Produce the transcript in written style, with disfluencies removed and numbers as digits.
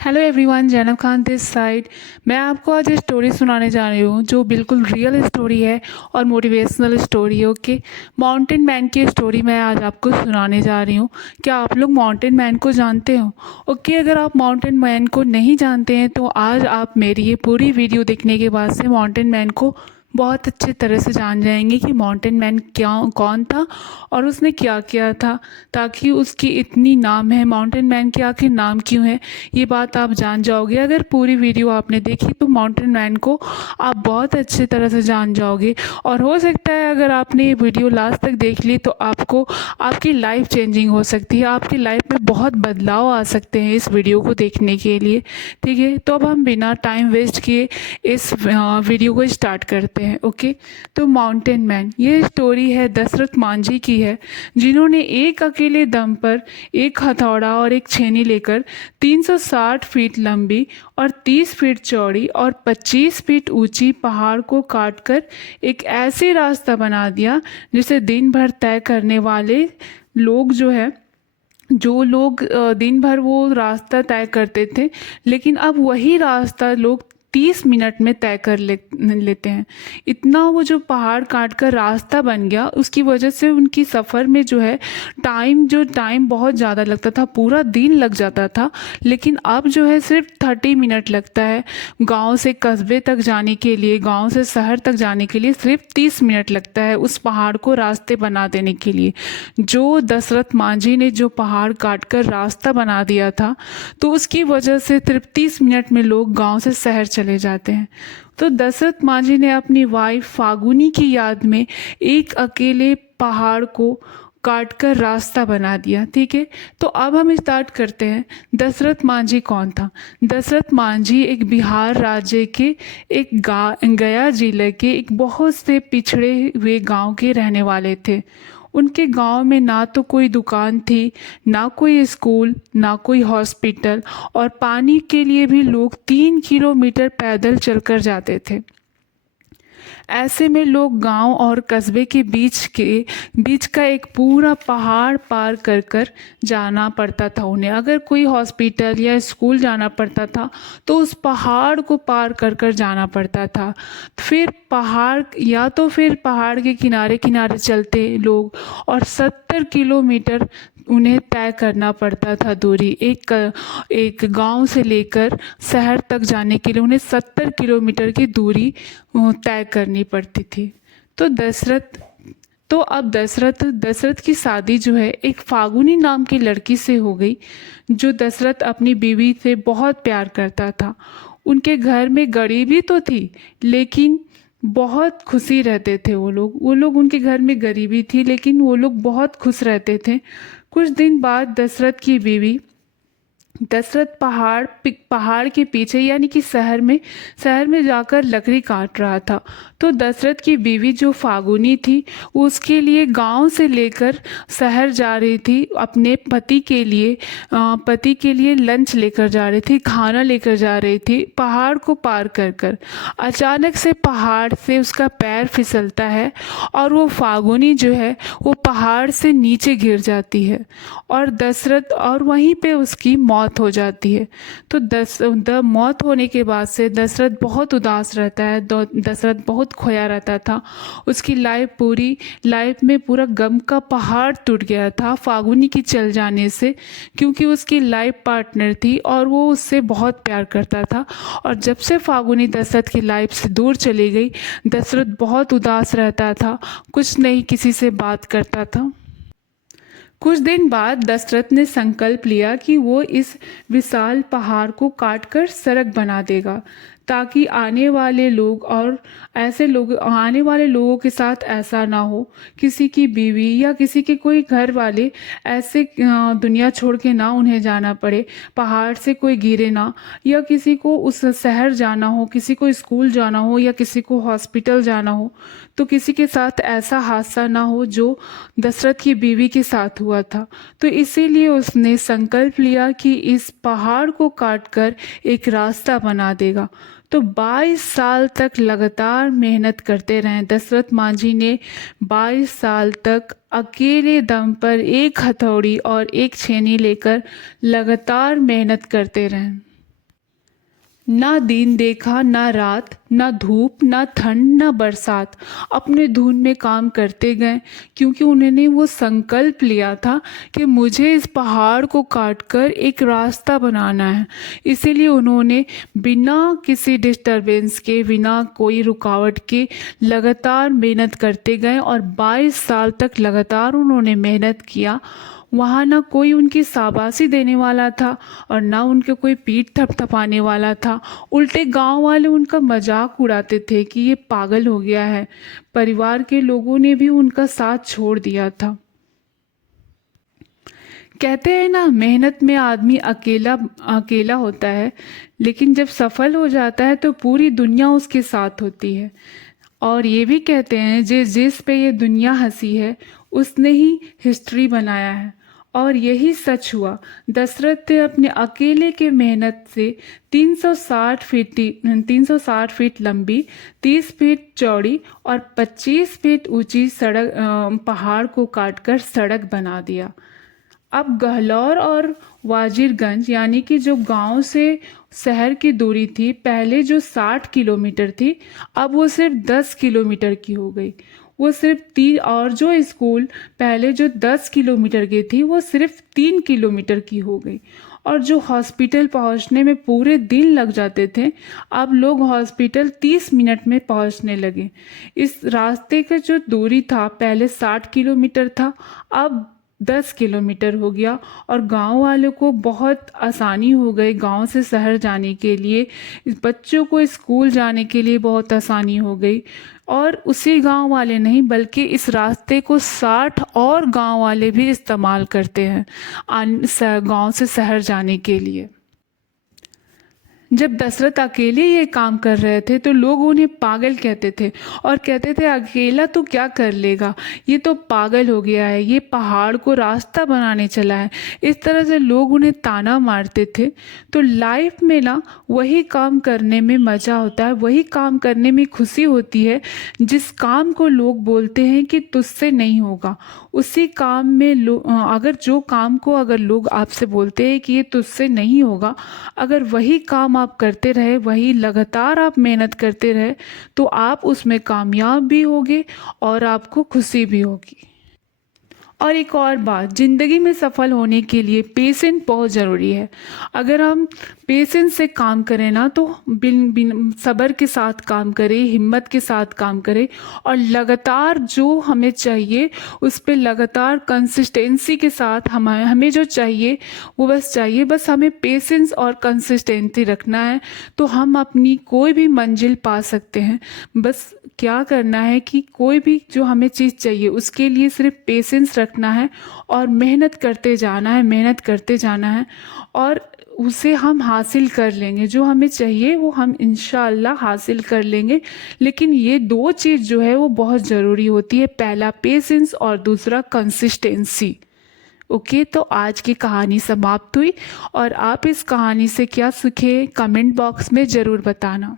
Hello everyone, Zainab Khan this side. मैं आपको आज एक स्टोरी सुनाने जा रही हूँ जो बिल्कुल रियल स्टोरी है और मोटिवेशनल स्टोरी है। ओके, माउंटेन मैन की स्टोरी मैं आज आपको सुनाने जा रही हूँ। क्या आप लोग माउंटेन मैन को जानते हो? ओके, अगर आप माउंटेन मैन को नहीं जानते हैं तो आज आप मेरी ये पूरी वीडियो देखने के बाद से माउंटेन मैन को बहुत अच्छी तरह से जान जाएंगे कि माउंटेन मैन क्या कौन था और उसने क्या किया था, ताकि उसकी इतनी नाम है। माउंटेन मैन के आखिर नाम क्यों है, ये बात आप जान जाओगे। अगर पूरी वीडियो आपने देखी तो माउंटेन मैन को आप बहुत अच्छी तरह से जान जाओगे। और हो सकता है अगर आपने ये वीडियो लास्ट तक देख ली तो आपको आपकी लाइफ चेंजिंग हो सकती है, आपकी लाइफ में बहुत बदलाव आ सकते हैं इस वीडियो को देखने के लिए। ठीक है, तो अब हम बिना टाइम वेस्ट किए इस वीडियो को स्टार्ट करते हैं। ओके, तो माउंटेन मैन, ये स्टोरी है दशरथ मांझी की है, जिन्होंने एक अकेले दम पर एक हथौड़ा और एक छेनी लेकर 360 फीट लंबी और 30 फीट चौड़ी और 25 फीट ऊंची पहाड़ को काटकर एक ऐसी रास्ता बना दिया जिसे दिन भर तय करने वाले लोग जो लोग दिन भर वो रास्ता तय करते थे, लेकिन अब वही रास्ता लोग 30 मिनट में तय कर लेते हैं। इतना वो जो पहाड़ काट कर रास्ता बन गया, उसकी वजह से उनकी सफ़र में टाइम बहुत ज़्यादा लगता था, पूरा दिन लग जाता था। लेकिन अब जो है सिर्फ 30 मिनट लगता है। गांव से कस्बे तक जाने के लिए, गांव से शहर तक जाने के लिए सिर्फ 30 मिनट लगता है उस पहाड़ को रास्ते बना देने के लिए। जो दशरथ मांझी ने जो पहाड़ काट कर रास्ता बना दिया था, तो उसकी वजह से सिर्फ 30 मिनट में लोग गांव से शहर चले जाते हैं। तो दशरथ मांझी ने अपनी वाइफ फागुनी की याद में एक अकेले पहाड़ को काट कर रास्ता बना दिया। ठीक है, तो अब हम स्टार्ट करते हैं। दशरथ मांझी कौन था? दशरथ मांझी एक बिहार राज्य के एक गया जिले के एक बहुत से पिछड़े हुए गांव के रहने वाले थे। उनके गांव में ना तो कोई दुकान थी, ना कोई स्कूल, ना कोई हॉस्पिटल, और पानी के लिए भी लोग 3 किलोमीटर पैदल चलकर जाते थे। ऐसे में लोग गांव और कस्बे के बीच का एक पूरा पहाड़ पार कर कर जाना पड़ता था उन्हें। अगर कोई हॉस्पिटल या स्कूल जाना पड़ता था तो उस पहाड़ को पार कर कर जाना पड़ता था। फिर पहाड़ के किनारे किनारे चलते लोग, और 70 किलोमीटर उन्हें तय करना पड़ता था दूरी। एक गांव से लेकर शहर तक जाने के लिए उन्हें 70 किलोमीटर की दूरी तय करनी पड़ती थी। तो अब दशरथ की शादी जो है एक फागुनी नाम की लड़की से हो गई, जो दशरथ अपनी बीवी से बहुत प्यार करता था। उनके घर में गरीबी तो थी, लेकिन बहुत खुशी रहते थे वो लोग उनके घर में गरीबी थी, लेकिन वो लोग बहुत खुश रहते थे। कुछ दिन बाद दशरथ पहाड़ के पीछे यानी कि शहर में जाकर लकड़ी काट रहा था। तो दशरथ की बीवी जो फागुनी थी, वो उसके लिए गांव से लेकर शहर जा रही थी। अपने पति के लिए लंच लेकर जा रही थी, खाना लेकर जा रही थी, पहाड़ को पार कर कर। अचानक से पहाड़ से उसका पैर फिसलता है और वो फागुनी जो है वो पहाड़ से नीचे गिर जाती है, और वहीं पे उसकी मौत हो जाती है। तो मौत होने के बाद से दशरथ बहुत उदास रहता है, दशरथ बहुत खोया रहता था। उसकी लाइफ में पूरा गम का पहाड़ टूट गया था फागुनी की चल जाने से, क्योंकि उसकी लाइफ पार्टनर थी और वो उससे बहुत प्यार करता था। और जब से फागुनी दशरथ की लाइफ से दूर चली गई, दशरथ बहुत उदास रहता था, कुछ नहीं किसी से बात करता था। कुछ दिन बाद दशरथ ने संकल्प लिया कि वो इस विशाल पहाड़ को काटकर सड़क बना देगा, ताकि आने वाले लोगों के साथ ऐसा ना हो। किसी की बीवी या किसी के कोई घर वाले ऐसे दुनिया छोड़ के ना उन्हें जाना पड़े, पहाड़ से कोई गिरे ना, या किसी को उस शहर जाना हो, किसी को स्कूल जाना हो या किसी को हॉस्पिटल जाना हो, तो किसी के साथ ऐसा हादसा ना हो जो दशरथ की बीवी के साथ हुआ था। तो इसीलिए उसने संकल्प लिया कि इस पहाड़ को काटकर एक रास्ता बना देगा। तो 22 साल तक लगातार मेहनत करते रहे दशरथ मांझी ने। 22 साल तक अकेले दम पर एक हथौड़ी और एक छेनी लेकर लगातार मेहनत करते रहे। ना दिन देखा ना रात, ना धूप ना ठंड ना बरसात, अपने धुन में काम करते गए, क्योंकि उन्होंने वो संकल्प लिया था कि मुझे इस पहाड़ को काटकर एक रास्ता बनाना है। इसीलिए उन्होंने बिना किसी डिस्टरबेंस के, बिना कोई रुकावट के लगातार मेहनत करते गए और 22 साल तक लगातार उन्होंने मेहनत किया। वहाँ ना कोई उनकी शाबाशी देने वाला था और ना उनके कोई पीठ थपथपाने वाला था। उल्टे गांव वाले उनका मजाक उड़ाते थे कि ये पागल हो गया है। परिवार के लोगों ने भी उनका साथ छोड़ दिया था। कहते हैं ना, मेहनत में आदमी अकेला अकेला होता है, लेकिन जब सफल हो जाता है तो पूरी दुनिया उसके साथ होती है। और ये भी कहते हैं जिस पे ये दुनिया हंसी है उसने ही हिस्ट्री बनाया है। और यही सच हुआ। दशरथ ने अपने अकेले के मेहनत से 360 फीट लंबी, 30 फीट चौड़ी और 25 फीट ऊंची सड़क पहाड़ को काटकर सड़क बना दिया। अब गहलौर और वाजिरगंज यानी कि जो गांव से शहर की दूरी थी, पहले जो 60 किलोमीटर थी, अब वो सिर्फ 10 किलोमीटर की हो गई। वो सिर्फ तीन, और जो स्कूल पहले जो 10 किलोमीटर की थी वो सिर्फ 3 किलोमीटर की हो गई। और जो हॉस्पिटल पहुंचने में पूरे दिन लग जाते थे, अब लोग हॉस्पिटल 30 मिनट में पहुंचने लगे। इस रास्ते का जो दूरी था, पहले 60 किलोमीटर था, अब 10 किलोमीटर हो गया। और गांव वालों को बहुत आसानी हो गई गांव से शहर जाने के लिए, बच्चों को स्कूल जाने के लिए बहुत आसानी हो गई। और उसी गांव वाले नहीं, बल्कि इस रास्ते को 60 और गांव वाले भी इस्तेमाल करते हैं गांव से शहर जाने के लिए। जब दशरथ अकेले ये काम कर रहे थे तो लोग उन्हें पागल कहते थे और कहते थे अकेला तो क्या कर लेगा, ये तो पागल हो गया है, ये पहाड़ को रास्ता बनाने चला है। इस तरह से लोग उन्हें ताना मारते थे। तो लाइफ में ना वही काम करने में मज़ा होता है, वही काम करने में खुशी होती है जिस काम को लोग बोलते हैं कि तुझसे नहीं होगा। उसी काम में अगर लोग आपसे बोलते हैं कि ये तुझसे नहीं होगा, अगर वही काम आप करते रहे, वही लगातार आप मेहनत करते रहे, तो आप उसमें कामयाब भी होगे और आपको खुशी भी होगी। और एक और बात, ज़िंदगी में सफल होने के लिए पेशेंस बहुत ज़रूरी है। अगर हम पेशेंस से काम करें ना, तो बिन बिन सब्र के साथ काम करें, हिम्मत के साथ काम करें और लगातार जो हमें चाहिए उस पर लगातार कंसिस्टेंसी के साथ हमें जो चाहिए वो बस हमें पेशेंस और कंसिस्टेंसी रखना है, तो हम अपनी कोई भी मंजिल पा सकते हैं। बस क्या करना है कि कोई भी जो हमें चीज़ चाहिए उसके लिए सिर्फ पेशेंस रखना है और मेहनत करते जाना है और उसे हम हासिल कर लेंगे। जो हमें चाहिए वो हम इंशाअल्लाह हासिल कर लेंगे। लेकिन ये दो चीज़ जो है वो बहुत ज़रूरी होती है, पहला पेशेंस और दूसरा कंसिस्टेंसी। ओके, तो आज की कहानी समाप्त हुई और आप इस कहानी से क्या सीखे कमेंट बॉक्स में ज़रूर बताना।